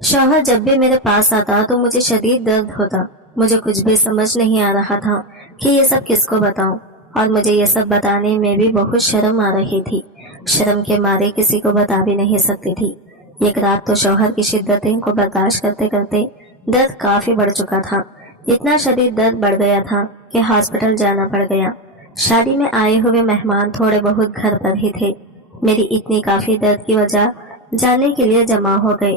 शौहर जब भी मेरे पास आता तो मुझे शदीद दर्द होता। मुझे कुछ भी समझ नहीं आ रहा था कि ये सब किसको बताऊं, और मुझे ये सब बताने में भी बहुत शर्म आ रही थी। शर्म के मारे किसी को बता भी नहीं सकती थी। एक रात तो शौहर की शिद्दतें को बर्दाश्त करते करते दर्द काफी बढ़ चुका था। इतना शदीद दर्द बढ़ गया था कि हॉस्पिटल जाना पड़ गया। शादी में आए हुए मेहमान थोड़े बहुत घर पर ही थे। मेरी इतनी काफी दर्द की वजह जानने के लिए जमा हो गए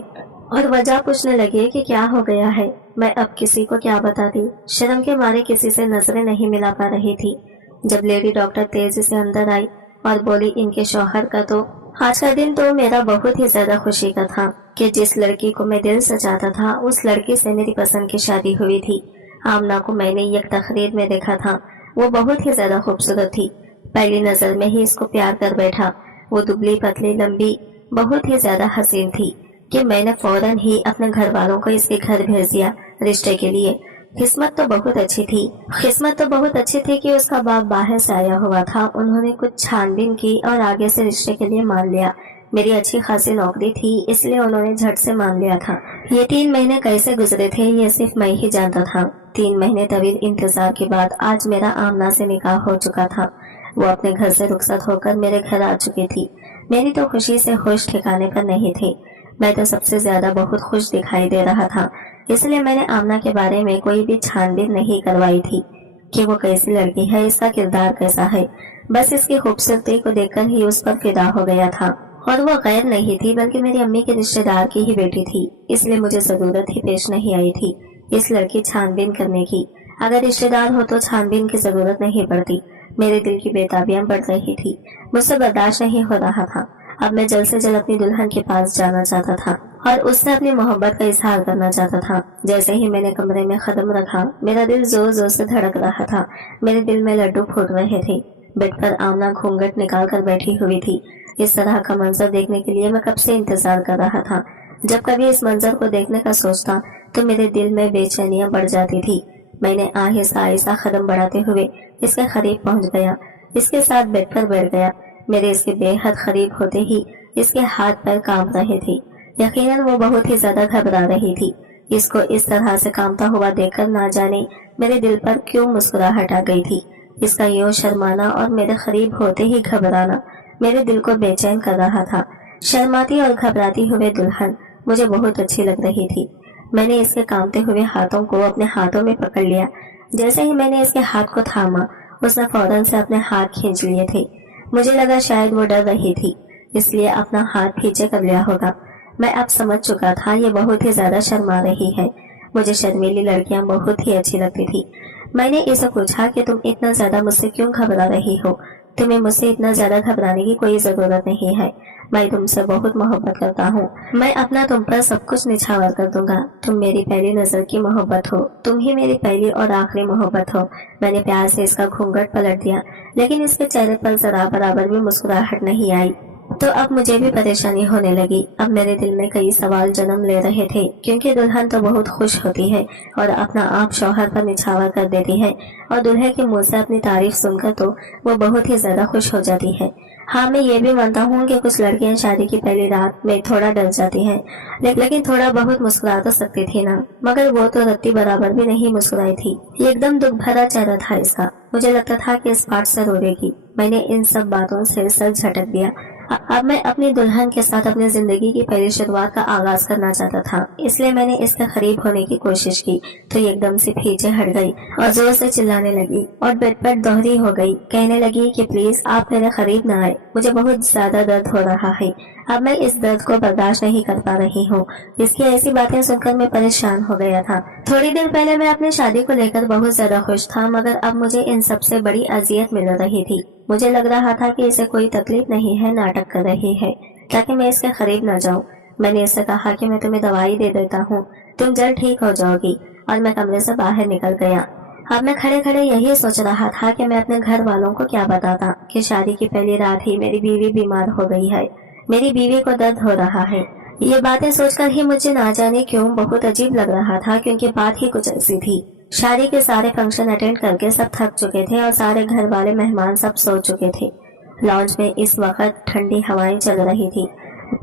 और वजह पूछने लगे कि क्या हो गया है। मैं अब किसी को क्या बताती, शर्म के मारे किसी से नजरें नहीं मिला पा रही थी। जब लेडी डॉक्टर तेजी से अंदर आई और बोली, इनके शौहर का तो आज का दिन तो मेरा बहुत ही ज्यादा खुशी का था कि जिस लड़की को मैं दिल से चाहता था उस लड़की से मेरी पसंद की शादी हुई थी। आमना को मैंने एक तकरीर में देखा था, वो बहुत ही ज्यादा खूबसूरत थी। पहली नजर में ही इसको प्यार कर बैठा। वो दुबली पतली लंबी बहुत ही ज्यादा हसीन थी कि मैंने फौरन ही अपने घर वालों को इसके घर भेज दिया रिश्ते के लिए। किस्मत तो बहुत अच्छी थी कि उसका बाप बाहर से आया हुआ था। उन्होंने कुछ छानबीन की और आगे से रिश्ते के लिए मान लिया। मेरी अच्छी खासी नौकरी थी, इसलिए उन्होंने झट से मान लिया था। ये 3 महीने कैसे गुजरे थे ये सिर्फ मैं ही जानता था। 3 महीने तवील इंतजार के बाद आज मेरा आमना से निकाह हो चुका था। वो अपने घर से रुखसत होकर मेरे घर आ चुकी थी। मेरी तो खुशी से होश ठिकाने पर नहीं थे। मैं तो सबसे ज्यादा बहुत खुश दिखाई दे रहा था, इसलिए मैंने आमना के बारे में कोई भी छानबीन नहीं करवाई थी कि वो कैसी लड़की है, इसका किरदार कैसा है। बस इसकी खूबसूरती को देखकर ही उस पर फिदा हो गया था। और वो गैर नहीं थी बल्कि मेरी अम्मी के रिश्तेदार की ही बेटी थी, इसलिए मुझे जरूरत ही पेश नहीं आई थी इस लड़की छानबीन करने की। अगर रिश्तेदार हो तो छानबीन की जरूरत नहीं पड़ती। मेरे दिल की बेताबियां बढ़ रही थी, मुझसे बर्दाश्त नहीं हो रहा था। अब मैं जल्द से जल्द अपनी दुल्हन के पास जाना चाहता था और उससे अपनी मोहब्बत का इजहार करना चाहता था। जैसे ही मैंने कमरे में कदम रखा, मेरा दिल जोर जोर से धड़क रहा था। मेरे दिल में लड्डू फूट रहे थे। बेड पर आमना घूंघट निकाल कर बैठी हुई थी। इस तरह का मंजर देखने के लिए मैं कब से इंतजार कर रहा था। जब कभी इस मंजर को देखने का सोचता तो मेरे दिल में बेचैनियां बढ़ जाती थी। मैंने आहिस्ता आहिस्ता कदम बढ़ाते हुए इसके करीब पहुंच गया। इसके साथ बेड पर बैठ गया। मेरे इसके बेहद करीब होते ही इसके हाथ पैर कांप रहे थे। यकीनन वो बहुत ही ज्यादा घबरा रही थी। इसको इस तरह से कांपता हुआ देखकर ना जाने मेरे दिल पर क्यों मुस्कुराहट आ गई थी। इसका यूं शर्माना और मेरे करीब होते ही घबराना मेरे दिल को बेचैन कर रहा था। शर्माती और घबराती हुए दुल्हन मुझे बहुत अच्छी लग रही थी। मैंने इसके कांपते हुए हाथों को अपने हाथों में पकड़ लिया। जैसे ही मैंने इसके हाथ को थामा, उसने फौरन से अपने हाथ खींच लिए थे। मुझे लगा शायद वो डर रही थी, इसलिए अपना हाथ पीछे कर लिया होगा। मैं अब समझ चुका था ये बहुत ही ज्यादा शर्मा रही है। मुझे शर्मीली लड़कियां बहुत ही अच्छी लगती थी। मैंने इसे पूछा कि तुम इतना ज्यादा मुझसे क्यों घबरा रही हो। तुम्हें मुझसे इतना ज्यादा घबराने की कोई जरूरत नहीं है। मैं तुमसे बहुत मोहब्बत करता हूँ। मैं अपना तुम पर सब कुछ निछावर कर दूंगा। तुम मेरी पहली नजर की मोहब्बत हो। तुम ही मेरी पहली और आखिरी मोहब्बत हो। मैंने प्यार से इसका घूंघट पलट दिया, लेकिन इसके चेहरे पर जरा बराबर भी मुस्कुराहट नहीं आई। तो अब मुझे भी परेशानी होने लगी। अब मेरे दिल में कई सवाल जन्म ले रहे थे, क्योंकि दुल्हन तो बहुत खुश होती है और अपना आप शौहर पर निछावर कर देती है, और दूल्हे के मुंह से अपनी तारीफ सुनकर तो वो बहुत ही ज्यादा खुश हो जाती है। हाँ, मैं ये भी मानता हूँ कि कुछ लड़कियां शादी की पहली रात में थोड़ा डर जाती हैं, लेकिन थोड़ा बहुत मुस्कुरा तो सकती थी ना। मगर वो तो रत्ती बराबर भी नहीं मुस्कुराई थी। एकदम दुख भरा चेहरा था इसका। मुझे लगता था कि इस बात से रोएगी। मैंने इन सब बातों से सर झटक दिया। अब मैं अपनी दुल्हन के साथ अपनी जिंदगी की पहली शुरुआत का आगाज करना चाहता था, इसलिए मैंने इसके करीब होने की कोशिश की तो एकदम से पीछे हट गई और जोर से चिल्लाने लगी और बेड पर दोहरी हो गई। कहने लगी कि प्लीज आप मेरे करीब न आए, मुझे बहुत ज्यादा दर्द हो रहा है। अब मैं इस दर्द को बर्दाश्त नहीं कर पा रही हूँ। इसकी ऐसी बातें सुनकर मैं परेशान हो गया था। थोड़ी देर पहले मैं अपनी शादी को लेकर बहुत ज्यादा खुश था, मगर अब मुझे इन सबसे बड़ी अजियत मिल रही थी। मुझे लग रहा था कि इसे कोई तकलीफ नहीं है, नाटक कर रही है ताकि मैं इसके करीब न जाऊं। मैंने इससे कहा कि मैं तुम्हें दवाई दे देता हूँ, तुम जल्द ठीक हो जाओगी, और मैं कमरे से बाहर निकल गया। अब मैं खड़े खड़े यही सोच रहा था कि मैं अपने घर वालों को क्या बताता कि शादी की पहली रात ही मेरी बीवी बीमार हो गई है। मेरी बीवी को दर्द हो रहा है। ये बातें सोचकर ही मुझे ना जाने क्यों बहुत अजीब लग रहा था, क्योंकि बात ही कुछ ऐसी थी। शादी के सारे फंक्शन अटेंड करके सब थक चुके थे और सारे घर वाले मेहमान सब सो चुके थे। लॉन्ज में इस वक्त ठंडी हवाएं चल रही थी।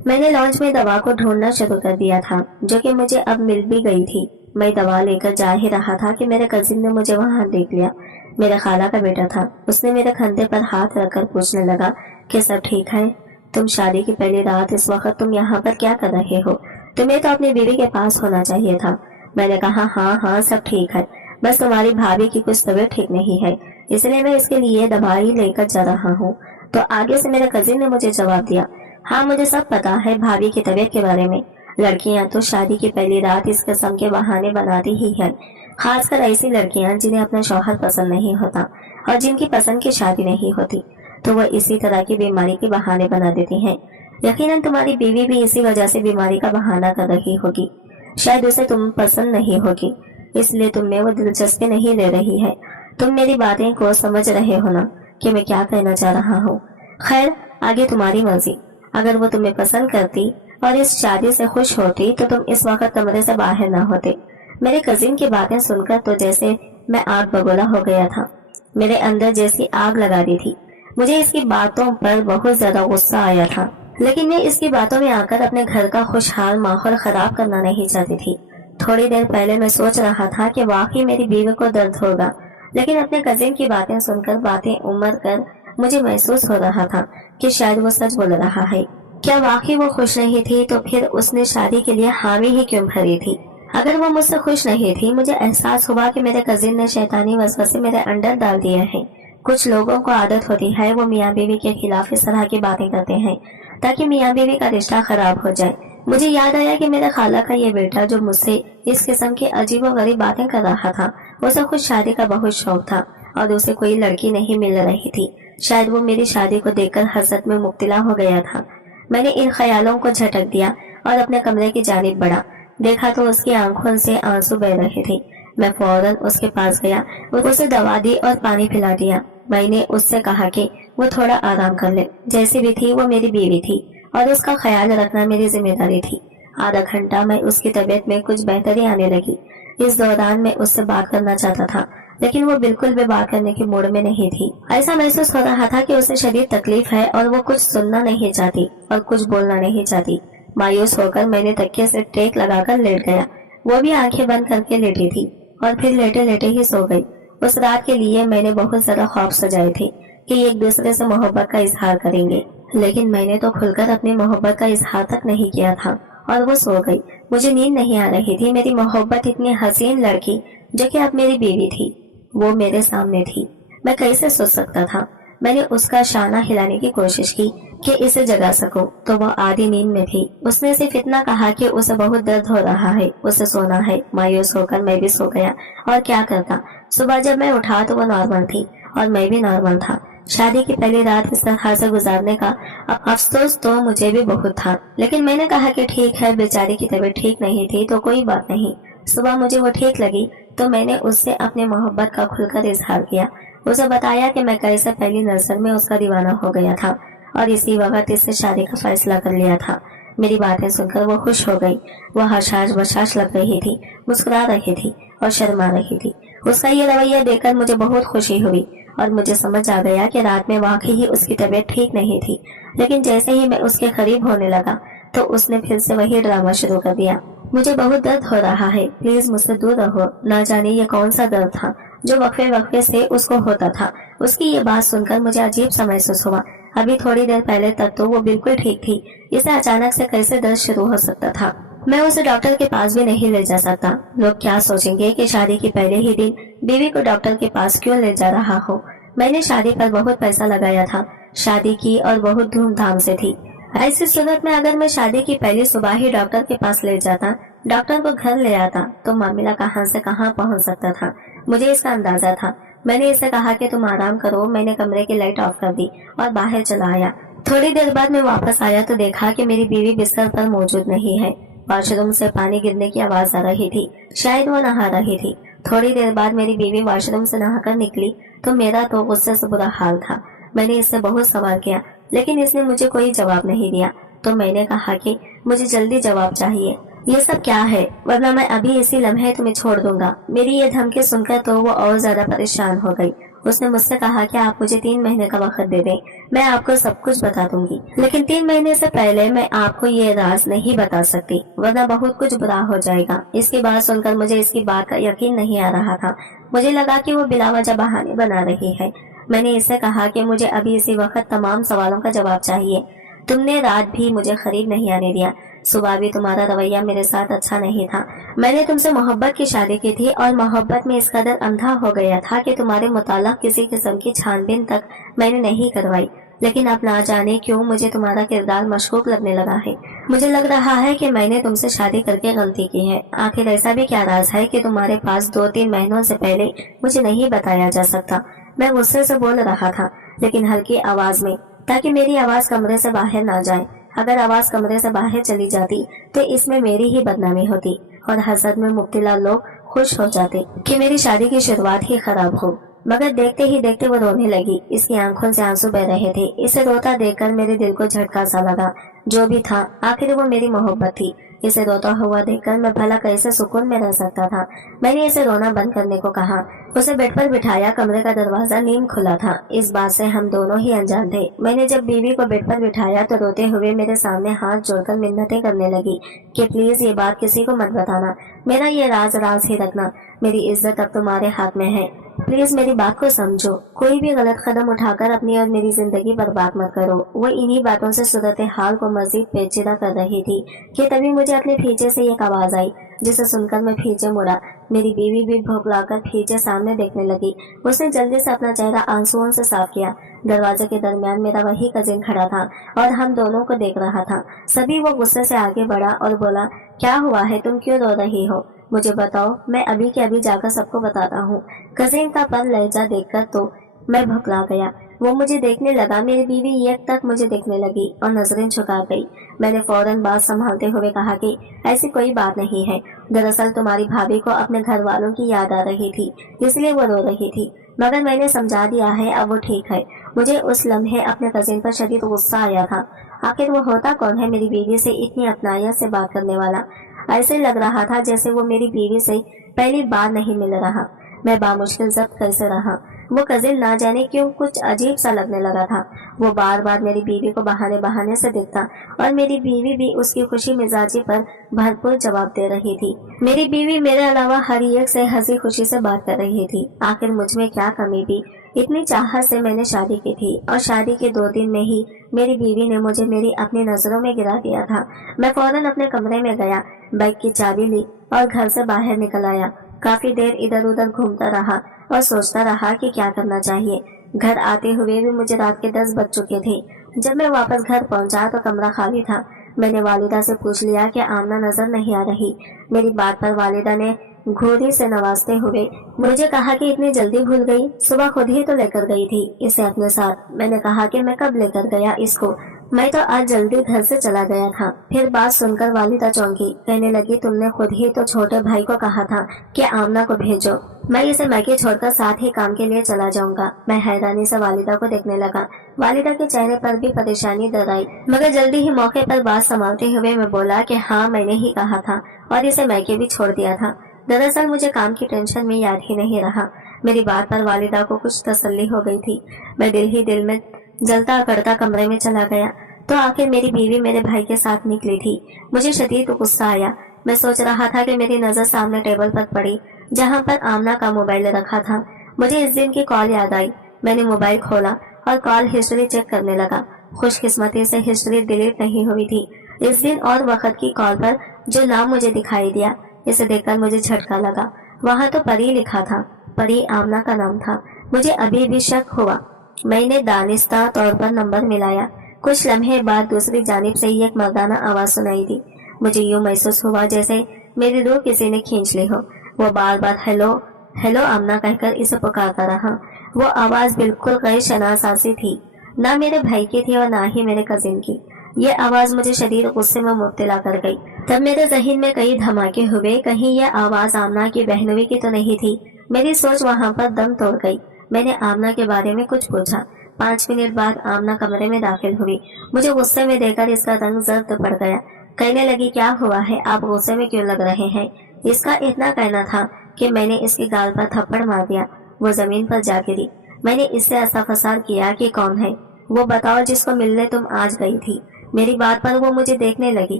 میں نے लॉन्च में दवा को ढूंढना शुरू कर दिया था, जो कि मुझे अब मिल भी गई थी। मैं दवा लेकर जा ही रहा था कि मेरे कजिन ने मुझे वहां देख लिया। मेरे खाला का बेटा था। उसने मेरे कंधे पर हाथ रखकर पूछने लगा कि सब ठीक है? तुम शादी की पहली रात इस वक्त तुम यहाँ पर क्या कर रहे हो? तुम्हें तो अपनी बीवी के पास होना चाहिए था। मैंने कहा हाँ सब ठीक है, बस तुम्हारी भाभी की कुछ तबीयत ठीक नहीं है, इसलिए मैं इसके लिए दवाई लेकर जा रहा हूँ। तो आगे से मेरे कजिन ने मुझे जवाब दिया, हाँ मुझे सब पता है भाभी की तबीयत के बारे में। लड़कियां तो शादी की पहली रात इस किस्म के बहाने बनाती ही है, खासकर ऐसी लड़कियां जिन्हें अपना शौहर पसंद नहीं होता और जिनकी पसंद की शादी नहीं होती, तो वह इसी तरह की बीमारी के बहाने बना देती हैं। यकीनन तुम्हारी बीवी भी इसी वजह से बीमारी का बहाना कर रही होगी। शायद उसे तुम पसंद नहीं होगी, इसलिए तुम में वो दिलचस्पी नहीं ले रही है। तुम मेरी बातें को समझ रहे हो ना कि मैं क्या कहना चाह रहा हूँ। खैर आगे तुम्हारी मर्जी। अगर वो तुम्हें पसंद करती और इस शादी से खुश होती तो तुम इस वक्त कमरे से बाहर ना होते। मेरे कजिन की बातें सुनकर तो जैसे मैं आग बगोला हो गया था। मेरे अंदर जैसी आग लगा दी थी। मुझे इसकी बातों पर बहुत ज्यादा गुस्सा आया था, लेकिन मैं इसकी बातों में आकर अपने घर का खुशहाल माहौल खराब करना नहीं चाहती थी। थोड़ी देर पहले मैं सोच रहा था कि वाकई मेरी बीवी को दर्द होगा, लेकिन अपने कजिन की बातें सुनकर बातें उमड़ कर मुझे महसूस हो रहा था कि शायद वो सच बोल रहा है। क्या वाकई वो खुश नहीं थी तो फिर उसने शादी के लिए हामी ही क्यों भरी थी? अगर वो मुझसे खुश नहीं थी, मुझे एहसास हुआ कि मेरे कजिन ने शैतानी वसवसे मेरे अंदर डाल दिए हैं। कुछ लोगों को आदत होती है वो मियाँ बीवी के खिलाफ इस तरह की बातें करते हैं ताकि मियाँ बीवी का रिश्ता खराब हो जाए। मुझे याद आया कि मेरे खाला का ये बेटा जो मुझसे इस किस्म की अजीब व गरीब बातें कर रहा था, उसे खुद शादी का बहुत शौक था और उसे कोई लड़की नहीं मिल रही थी। शायद वो मेरी शादी को देखकर हसरत में मुब्तला हो गया था। मैंने इन ख्यालों को झटक दिया और अपने कमरे की जानिब बढ़ा। देखा तो उसकी आंखों से आंसू बह रहे थे। मैं फौरन उसके पास गया, उसे दवा दी और पानी पिला दिया। मैंने उससे कहा कि वो थोड़ा आराम कर ले। जैसी भी थी वो मेरी बीवी थी और उसका ख्याल रखना मेरी जिम्मेदारी थी। आधा घंटा में उसकी तबीयत में कुछ बेहतरी आने लगी। इस दौरान मैं उससे बात करना चाहता था, लेकिन वो बिल्कुल भी बात करने के मूड में नहीं थी। ऐसा महसूस हो रहा था कि उसे शदीद तकलीफ है और वो कुछ सुनना नहीं चाहती और कुछ बोलना नहीं चाहती। मायूस होकर मैंने तकिए से टेक लगाकर लेट गया। वो भी आंखें बंद करके लेटी थी और फिर लेटे लेटे ही सो गई। उस रात के लिए मैंने बहुत ज्यादा ख्वाब सजाए थे कि एक दूसरे से मोहब्बत का इजहार करेंगे, लेकिन मैंने तो खुलकर अपनी मोहब्बत का इजहार तक नहीं किया था और वो सो गई। मुझे नींद नहीं आ रही थी। मेरी मोहब्बत इतनी हसीन लड़की जो कि अब मेरी बीवी थी, वो मेरे सामने थी। मैं कैसे सोच सकता था? मैंने उसका शाना हिलाने की कोशिश की कि इसे जगा सकूं, तो वह आधी नींद में थी। उसने सिर्फ इतना कहा कि उसे बहुत दर्द हो रहा है, उसे सोना है। मायूस होकर मैं भी सो गया और क्या करता। सुबह जब मैं उठा तो वो नॉर्मल थी और मैं भी नॉर्मल था। शादी की पहली रात इस तरह से गुजारने का अफसोस तो मुझे भी बहुत था, लेकिन मैंने कहा कि ठीक है, बेचारी की तबीयत ठीक नहीं थी तो कोई बात नहीं। सुबह मुझे वो ठीक लगी तो मैंने उससे अपने मोहब्बत का खुलकर इजहार किया। उसे बताया कि मैं कैसे पहली नजर में उसका दीवाना हो गया था और इसी वक्त इससे शादी का फैसला कर लिया था। मेरी बातें सुनकर वो खुश हो गई। वह हशाश बशाश लग रही थी, मुस्कुरा रही थी और शर्मा रही थी। उसका ये रवैया देखकर मुझे बहुत खुशी हुई और मुझे समझ आ गया कि रात में वाकई ही उसकी तबीयत ठीक नहीं थी। लेकिन जैसे ही मैं उसके करीब होने लगा तो उसने फिर से वही ड्रामा शुरू कर दिया। मुझे बहुत दर्द हो रहा है, प्लीज मुझसे दूर रहो। ना जाने ये कौन सा दर्द था जो वक्फे वक्फे से उसको होता था। उसकी ये बात सुनकर मुझे अजीब सा महसूस हुआ। अभी थोड़ी देर पहले तक तो वो बिल्कुल ठीक थी, इसे अचानक से कैसे दर्द शुरू हो सकता था? मैं उसे डॉक्टर के पास भी नहीं ले जा सकता। लोग क्या सोचेंगे कि शादी के पहले ही दिन बीवी को डॉक्टर के पास क्यों ले जा रहा हो। मैंने शादी पर बहुत पैसा लगाया था, शादी की और बहुत धूमधाम से थी। ऐसी सूरत में अगर मैं शादी की पहली सुबह ही डॉक्टर के पास ले जाता, डॉक्टर को घर ले आता, तो मामला कहां से कहां पहुंच सकता था। मुझे इसका अंदाजा था। मैंने इसे कहा कि तुम आराम करो। मैंने कमरे की लाइट ऑफ कर दी और बाहर चला आया। थोड़ी देर बाद मैं वापस आया तो देखा कि मेरी बीवी बिस्तर पर मौजूद नहीं है। वॉशरूम से पानी गिरने की आवाज आ रही थी, शायद वो नहा रही थी। थोड़ी देर बाद मेरी बीवी वॉशरूम से नहाकर निकली तो मेरा तो गुस्से से बुरा हाल था। मैंने इससे बहुत सवाल किया, लेकिन इसने मुझे कोई जवाब नहीं दिया। तो मैंने कहा कि मुझे जल्दी जवाब चाहिए, ये सब क्या है, वरना मैं अभी इसी लम्हे तुम्हें छोड़ दूंगा। मेरी ये धमकी सुनकर तो वो और ज्यादा परेशान हो गई। اس نے مجھ سے کہا کہ آپ مجھے 3 مہینے کا وقت دے دیں، میں آپ کو سب کچھ بتا دوں گی، لیکن 3 مہینے سے پہلے میں آپ کو یہ راز نہیں بتا سکتی ورنہ بہت کچھ برا ہو جائے گا۔ اس کی بات سن کر مجھے اس کی بات کا یقین نہیں آ رہا تھا۔ مجھے لگا کہ وہ بلا وجہ بہانے بنا رہی ہے۔ میں نے اس سے کہا کہ مجھے ابھی اسی وقت تمام سوالوں کا جواب چاہیے۔ تم نے رات بھی مجھے قریب نہیں آنے دیا، صبح بھی تمہارا رویہ میرے ساتھ اچھا نہیں تھا۔ میں نے تم سے محبت کی شادی کی تھی اور محبت میں اس قدر اندھا ہو گیا تھا کہ تمہارے متعلق کسی قسم کی چھان بین تک میں نے نہیں کروائی، لیکن اب نہ جانے کیوں مجھے تمہارا کردار مشکوک لگنے لگا ہے۔ مجھے لگ رہا ہے کہ میں نے تم سے شادی کر کے غلطی کی ہے۔ آخر ایسا بھی کیا راز ہے کہ تمہارے پاس 2-3 مہینوں سے پہلے مجھے نہیں بتایا جا سکتا؟ میں غصے سے بول رہا تھا، لیکن ہلکی آواز میں، تاکہ میری آواز کمرے سے باہر نہ جائے۔ اگر آواز کمرے سے باہر چلی جاتی تو اس میں میری ہی بدنامی ہوتی اور حسد میں مبتلا لوگ خوش ہو جاتے کہ میری شادی کی شروعات ہی خراب ہو۔ مگر دیکھتے ہی دیکھتے وہ رونے لگی۔ اس کی آنکھوں سے آنسو بہ رہے تھے۔ اسے روتا دیکھ کر میرے دل کو جھٹکا سا لگا۔ جو بھی تھا، آخر وہ میری محبت تھی۔ اسے روتا ہوا دیکھ کر میں بھلا کیسے سکون میں رہ سکتا تھا۔ میں نے اسے رونا بند کرنے کو کہا، اسے بیڈ پر بٹھایا۔ کمرے کا دروازہ نیم کھلا تھا، اس بات سے ہم دونوں ہی انجان تھے۔ میں نے جب بیوی کو بیڈ پر بٹھایا تو روتے ہوئے میرے سامنے ہاتھ جوڑ کر منتیں کرنے لگی کہ پلیز یہ بات کسی کو مت بتانا، میرا یہ راز ہی رکھنا، میری عزت اب تمہارے ہاتھ میں ہے، پلیز میری بات کو سمجھو، کوئی بھی غلط قدم اٹھا کر اپنی اور میری زندگی برباد مت کرو۔ وہ انہی باتوں سے صورتحال کو مزید پیچیدہ کر رہی تھی کہ تبھی مجھے اپنے پیچھے سے ایک آواز آئی، جسے سن کر میں پیچھے مڑا۔ میری بیوی بھی بھوکلا کر پیچھے سامنے دیکھنے لگی۔ اس نے جلدی سے اپنا چہرہ آنسوؤں سے صاف کیا۔ دروازے کے درمیان میرا وہی کزن کھڑا تھا اور ہم دونوں کو دیکھ رہا تھا۔ سبھی وہ غصے سے آگے بڑھا اور بولا، کیا ہوا ہے، تم کیوں رو رہی ہو؟ مجھے بتاؤ، میں ابھی کے ابھی جا کر سب کو بتاتا ہوں۔ کزن کا پر لہجہ دیکھ کر تو میں بھکلا گیا۔ وہ مجھے دیکھنے لگا، میری بیوی یک تک مجھے دیکھنے لگی اور نظریں جھکا گئی۔ میں نے فوراً بات سنبھالتے ہوئے کہا کہ ایسی کوئی بات نہیں ہے، دراصل تمہاری بھابھی کو اپنے گھر والوں کی یاد آ رہی تھی، اس لیے وہ رو رہی تھی، مگر میں نے سمجھا دیا ہے، اب وہ ٹھیک ہے۔ مجھے اس لمحے اپنے کزن پر شدید غصہ آیا تھا۔ آخر وہ ہوتا کون ہے میری بیوی سے اتنی اپنائیت سے بات کرنے والا؟ ایسے لگ رہا تھا جیسے وہ میری بیوی سے پہلی بار نہیں مل رہا۔ میں بامشکل ضبط کیسے رہا۔ وہ کزن نہ جانے کیوں کچھ عجیب سا لگنے لگا تھا۔ وہ بار بار میری بیوی کو بہانے سے دیکھتا اور میری بیوی بھی اس کی خوشی مزاجی پر بھرپور جواب دے رہی تھی۔ میری بیوی میرے علاوہ ہر ایک سے ہنسی خوشی سے بات کر رہی تھی۔ آخر مجھ میں کیا کمی تھی؟ اتنی چاہت سے میں نے شادی کی تھی اور شادی کے 2 دن میں ہی میری بیوی نے مجھے میری اپنی نظروں میں گرا دیا تھا۔ میں فوراً اپنے کمرے میں گیا، بیگ کی چابی لی اور گھر سے باہر نکل آیا۔ کافی دیر ادھر ادھر گھومتا رہا اور سوچتا رہا کہ کیا کرنا چاہیے۔ گھر آتے ہوئے بھی مجھے رات کے 10 بج چکے تھے۔ جب میں واپس گھر پہنچا تو کمرہ خالی تھا۔ میں نے والدہ سے پوچھ لیا کہ آمنہ نظر نہیں آ رہی۔ میری بات پر والدہ نے گھوری سے نوازتے ہوئے مجھے کہا کہ اتنی جلدی بھول گئی، صبح خود ہی تو لے کر گئی تھی اسے اپنے ساتھ۔ میں نے کہا کہ میں کب لے کر گیا اس کو، میں تو آج جلدی گھر سے چلا گیا تھا۔ پھر بات سن کر والدہ چونکی، کہنے لگی تم نے خود ہی تو چھوٹے بھائی کو کہا تھا کہ آمنہ کو بھیجو، میں اسے میکے چھوڑ کر ساتھ ہی کام کے لیے چلا جاؤں گا۔ میں حیرانی سے والدہ کو دیکھنے لگا۔ والدہ کے چہرے پر بھی پریشانی در آئی، مگر جلدی ہی موقع پر بات سنبھالتے ہوئے میں بولا کہ ہاں میں نے ہی کہا تھا اور اسے میکے بھی چھوڑ دیا تھا۔ دراصل مجھے کام کی ٹینشن میں یاد ہی نہیں رہا۔ میری بات پر والدہ کو کچھ تسلی ہو گئی تھی۔ میں دل ہی دل میں جلتا کرتا کمرے میں چلا گیا تو آخر میری بیوی میرے بھائی کے ساتھ نکلی تھی۔ مجھے شدید غصہ آیا۔ میں سوچ رہا تھا کہ میری نظر سامنے ٹیبل پر پڑی جہاں پر آمنہ کا موبائل رکھا تھا۔ مجھے اس دن کی کال یاد آئی۔ میں نے موبائل کھولا اور کال ہسٹری چیک کرنے لگا۔ خوش قسمتی سے ہسٹری ڈیلیٹ نہیں ہوئی تھی۔ اس دن اور وقت کی کال پر جو نام مجھے دکھائی دیا، اسے دیکھ کر مجھے جھٹکا لگا۔ وہاں تو پری لکھا تھا۔ پری آمنہ کا نام تھا۔ مجھے ابھی بھی شک ہوا۔ میں نے دانستہ طور پر نمبر ملایا۔ کچھ لمحے بعد دوسری جانب سے ہی ایک مردانہ آواز سنائی دی۔ مجھے یوں محسوس ہوا جیسے میری روح کسی نے کھینچ لی ہو۔ وہ بار بار ہیلو ہیلو آمنہ کہہ کر اسے پکارتا رہا۔ وہ آواز بالکل غیر شناساسی تھی، نہ میرے بھائی کی تھی اور نہ ہی میرے کزن کی۔ یہ آواز مجھے شدید غصے میں مبتلا کر گئی۔ تب میرے ذہن میں کئی دھماکے ہوئے، کہیں یہ آواز آمنہ کی بہنوئی کی تو نہیں تھی۔ میری سوچ وہاں پر دم توڑ گئی۔ میں نے آمنہ کے بارے میں کچھ پوچھا۔ 5 منٹ بعد آمنہ کمرے میں داخل ہوئی۔ مجھے غصے میں دیکھ کر اس کا رنگ زرد پڑ گیا۔ کہنے لگی کیا ہوا ہے، آپ غصے میں کیوں لگ رہے ہیں؟ اس کا اتنا کہنا تھا کہ میں نے اس کی گال پر تھپڑ مار دیا۔ وہ زمین پر جا گری۔ میں نے اس سے استفسار کیا کہ کون ہے؟ وہ بتاؤ جس کو ملنے تم آج گئی تھی۔ میری بات پر وہ مجھے دیکھنے لگی،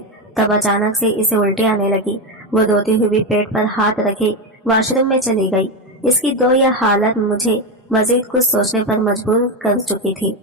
تب اچانک سے اسے الٹی آنے لگی۔ وہ روتی ہوئی پیٹ پر ہاتھ رکھے واش روم میں چلی گئی۔ اس کی یہ حالت مجھے مزید کچھ سوچنے پر مجبور کر چکی تھی۔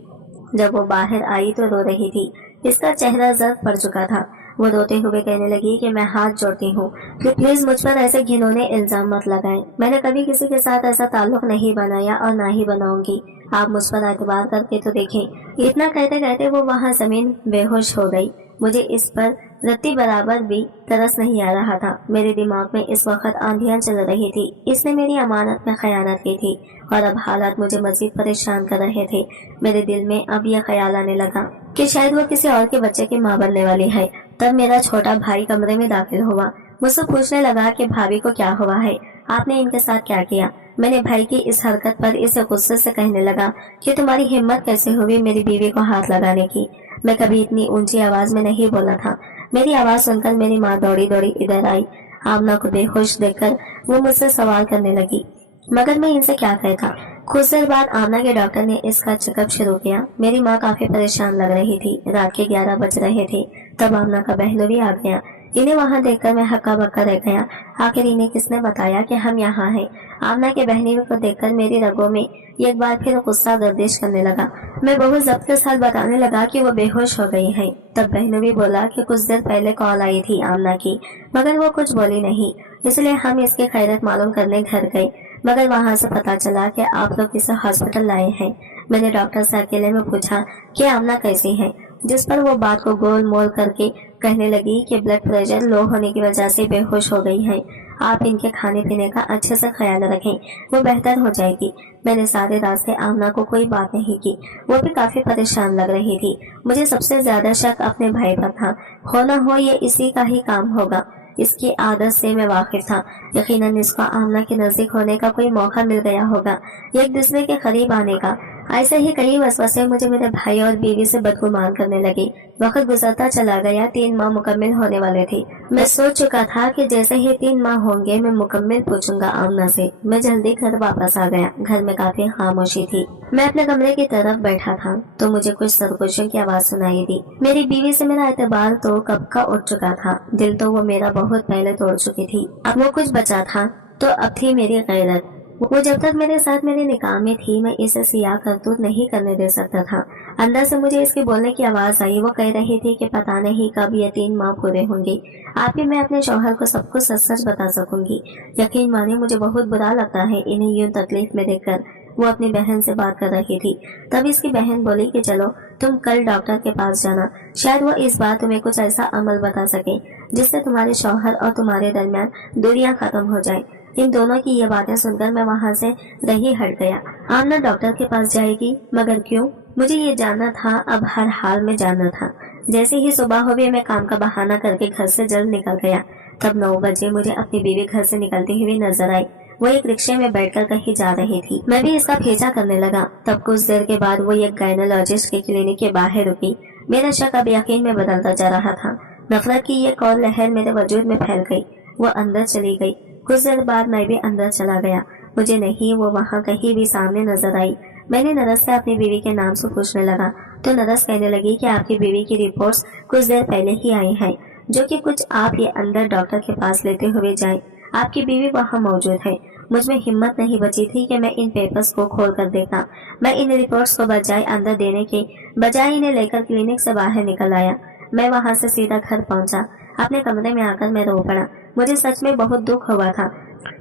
جب وہ باہر آئی تو رو رہی تھی، اس کا چہرہ زرد پڑ چکا تھا۔ وہ روتے ہوئے کہنے لگی کہ میں ہاتھ جوڑتی ہوں، پلیز مجھ پر ایسے گھنونے الزام مت لگائیں۔ میں نے کبھی کسی کے ساتھ ایسا تعلق نہیں بنایا اور نہ ہی بناؤں گی۔ آپ مجھ پر اعتبار کر کے تو دیکھیں۔ اتنا کہتے کہتے وہ وہاں زمین بے ہوش ہو گئی۔ مجھے اس پر رتی برابر بھی ترس نہیں آ رہا تھا۔ میرے دماغ میں اس وقت آندھیاں چل رہی تھی۔ اس نے میری امانت میں خیانت کی تھی اور اب حالات مجھے مزید پریشان کر رہے تھے۔ میرے دل میں اب یہ خیال آنے لگا کہ شاید وہ کسی اور کے بچے کی ماں بننے والی ہے۔ تب میرا چھوٹا بھائی کمرے میں داخل ہوا، مجھ سے پوچھنے لگا کہ بھابھی کو کیا ہوا ہے، آپ نے ان کے ساتھ کیا کیا؟ میں نے بھائی کی اس حرکت پر اسے غصے سے کہنے لگا کہ تمہاری ہمت کیسے ہوئی میری بیوی کو ہاتھ لگانے کی؟ میں کبھی اتنی اونچی آواز میں نہیں بولا تھا۔ میری آواز سن کر میری ماں دوڑی دوڑی ادھر آئی۔ آمنہ کو بے ہوش دیکھ کر وہ مجھ سے سوال کرنے لگی، مگر میں ان سے کیا کہتا؟ کچھ دیر بعد آمنہ کے ڈاکٹر نے اس کا چیک اپ شروع کیا۔ میری ماں کافی پریشان لگ رہی تھی۔ رات کے 11 بج رہے تھے۔ تب آمنہ کا بہنو بھی آ گیا۔ انہیں وہاں دیکھ کر میں ہکا بکا رہ گیا۔ آخر انہیں کس نے بتایا کہ ہم یہاں ہیں؟ آمنہ کے بہنوئی کو دیکھ کر میری رگوں میں ایک بار پھر غصہ گردش کرنے لگا۔ میں بہت ضبط کے ساتھ بتانے لگا کہ وہ بے ہوش ہو گئی ہے۔ تب بہنوئی بولا کہ کچھ دیر پہلے کال آئی تھی آمنہ کی، مگر وہ کچھ بولی نہیں، اس لیے ہم اس کی خیریت معلوم کرنے گھر گئے، مگر وہاں سے پتا چلا کہ آپ لوگ اسے ہاسپٹل لائے ہیں۔ میں نے ڈاکٹر سے اکیلے میں پوچھا کہ آمنہ کیسی ہے، جس پر وہ بات کو گول مول کر کے کہنے لگی کہ بلڈ پریشر لو ہونے کی وجہ سے بے ہوش ہو گئی ہے، آپ ان کے کھانے پینے کا اچھے سے خیال رکھیں، وہ بہتر ہو جائے گی۔ میں نے سارے راستے آمنہ کو کوئی بات نہیں کی، وہ بھی کافی پریشان لگ رہی تھی۔ مجھے سب سے زیادہ شک اپنے بھائی پر تھا، ہو نہ ہو یہ اسی کا ہی کام ہوگا۔ اس کی عادت سے میں واقف تھا، یقیناً اس کو آمنہ کے نزدیک ہونے کا کوئی موقع مل گیا ہوگا، ایک دوسرے کے قریب آنے کا۔ ایسے ہی کئی وسوسے مجھے میرے بھائی اور بیوی سے بدگمان کرنے لگے۔ وقت گزرتا چلا گیا، 3 ماہ مکمل ہونے والے تھے۔ میں سوچ چکا تھا کہ جیسے ہی 3 ماہ ہوں گے میں مکمل پوچھوں گا آمنہ سے۔ میں جلدی گھر واپس آ گیا۔ گھر میں کافی خاموشی تھی۔ میں اپنے کمرے کی طرف بیٹھا تھا تو مجھے کچھ سرگوشیوں کی آواز سنائی دی۔ میری بیوی سے میرا اعتبار تو کب کا اٹھ چکا تھا، دل تو وہ میرا بہت پہلے توڑ چکی تھی، اب وہ کچھ بچا تھا تو اب تھی میری غیرت۔ وہ جب تک میرے ساتھ میرے نکاح میں تھی میں اسے سیاہ کرتوت نہیں کرنے دے سکتا تھا۔ اندر سے مجھے اس کے بولنے کی آواز آئی، وہ کہہ رہی تھی کہ پتہ نہیں کب یہ 3 ماہ پورے ہوں گے، آپ ہی میں اپنے شوہر کو سب کچھ سچ سچ بتا سکوں گی۔ یقین مانے مجھے بہت برا لگتا ہے انہیں یوں تکلیف میں دیکھ کر۔ وہ اپنی بہن سے بات کر رہی تھی، تب اس کی بہن بولی کہ چلو تم کل ڈاکٹر کے پاس جانا، شاید وہ اس بار تمہیں کچھ ایسا عمل بتا سکے جس سے تمہارے شوہر اور تمہارے درمیان دوریاں ختم ہو جائیں۔ ان دونوں کی یہ باتیں سن کر میں وہاں سے رہی ہٹ گیا۔ آمنہ ڈاکٹر کے پاس جائے گی، مگر کیوں؟ مجھے یہ جاننا تھا، اب ہر حال میں جاننا تھا۔ جیسے ہی صبح ہوئی میں کام کا بہانہ کر کے گھر سے جلد نکل گیا۔ تب 9 بجے مجھے اپنی بیوی گھر سے نکلتی ہوئی نظر آئی۔ وہ ایک رکشے میں بیٹھ کر کہیں جا رہی تھی، میں بھی اس کا پیچھا کرنے لگا۔ تب کچھ دیر کے بعد وہ ایک گائنالوجسٹ کے کلینک کے باہر رکی۔ میرا شک اب یقین میں بدلتا جا رہا تھا۔ نفرت کی یہ کور لہر میرے وجود میں پھیل گئی۔ وہ اندر چلی گئی۔ کچھ دیر بعد میں بھی اندر چلا گیا۔ مجھے نہیں وہ وہاں کہیں بھی سامنے نظر آئی۔ میں نے نرس سے اپنی بیوی کے نام سے پوچھنے لگا تو نرس کہنے لگی کہ آپ کی بیوی کی رپورٹس کچھ دیر پہلے ہی آئی ہیں، جو کہ کچھ آپ یہ اندر ڈاکٹر کے پاس لیتے ہوئے جائیں، آپ کی بیوی وہاں موجود ہے۔ مجھ میں ہمت نہیں بچی تھی کہ میں ان پیپرز کو کھول کر دیکھا۔ میں ان رپورٹس کو بجائے اندر دینے کے بجائے انہیں لے کر کلینک سے باہر نکل آیا۔ میں وہاں سے سیدھا گھر پہنچا۔ اپنے کمرے میں آ کر میں رو پڑا۔ مجھے سچ میں بہت دکھ ہوا تھا۔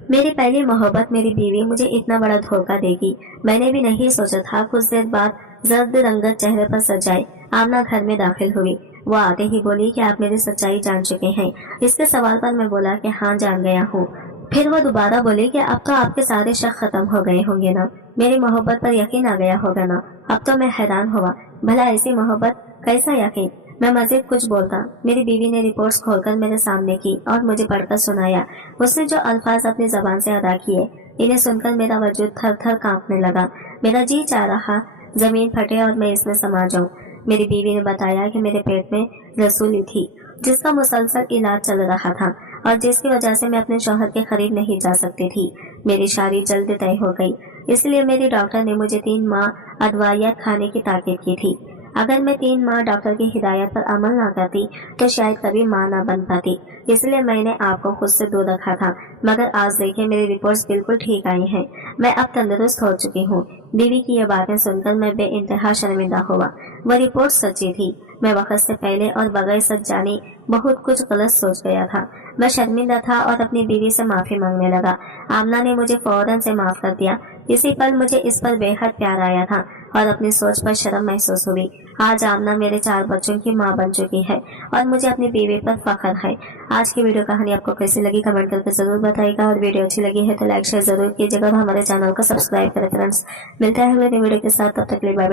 میری پہلی محبت میری بیوی مجھے اتنا بڑا دھوکہ دے گی، میں نے بھی نہیں سوچا تھا۔ کچھ دیر بعد زرد رنگت چہرے پر سجائے آمنہ گھر میں داخل ہوئی۔ وہ آتے ہی بولی کہ آپ میری سچائی جان چکے ہیں۔ اس کے سوال پر میں بولا کہ ہاں جان گیا ہوں۔ پھر وہ دوبارہ بولی کہ اب تو آپ کے سارے شک ختم ہو گئے ہوں گے نا، میری محبت پر یقین آ گیا ہوگا نا۔ اب تو میں حیران ہوا، بھلا ایسی محبت کیسا یقین؟ میں مزید کچھ بولتا، میری بیوی نے رپورٹس کھول کر میرے سامنے کی اور مجھے پڑھ کر سنایا۔ اس نے جو الفاظ اپنی زبان سے ادا کیے، انہیں سن کر میرا وجود تھر تھر کانپنے لگا۔ میرا جی چاہ رہا زمین پھٹے اور میں اس میں سما جاؤں۔ میری بیوی نے بتایا کہ میرے پیٹ میں رسولی تھی، جس کا مسلسل علاج چل رہا تھا اور جس کی وجہ سے میں اپنے شوہر کے قریب نہیں جا سکتی تھی۔ میری شادی جلد طے ہو گئی۔ इसलिए मेरी डॉक्टर ने मुझे 3 माह अदवाइयात खाने की ताकीद की थी। अगर मैं 3 माह डॉक्टर की हिदायत पर अमल ना करती तो शायद कभी माँ ना बन पाती, इसलिए मैंने आपको खुद से दूर रखा था। मगर आज देखिए मेरी रिपोर्ट्स बिल्कुल ठीक आई हैं। मैं अब तंदुरुस्त हो चुकी हूँ। बीवी की ये बातें सुनकर मैं बेइंतहा शर्मिंदा हुआ। वह रिपोर्ट सच्ची थी। मैं वक्त से पहले और बगैर सच जाने बहुत कुछ गलत सोच गया था। मैं शर्मिंदा था और अपनी बीवी से माफी मांगने लगा। आमना ने मुझे फौरन से माफ कर दिया। इसी पल मुझे इस पर बेहद प्यार आया था और अपनी सोच पर शर्म महसूस हुई। आज आमना मेरे 4 बच्चों की माँ बन चुकी है और मुझे अपनी बीवी पर फख्र है। आज की वीडियो कहानी आपको कैसी लगी कमेंट करके जरूर बताइएगा, और वीडियो अच्छी लगी है तो लाइक शेयर जरूर कीजिएगा और हमारे चैनल को सब्सक्राइब करें फ्रेंड्स। मिलता है अगले वीडियो के साथ, तब तक के लिए बाय बाय।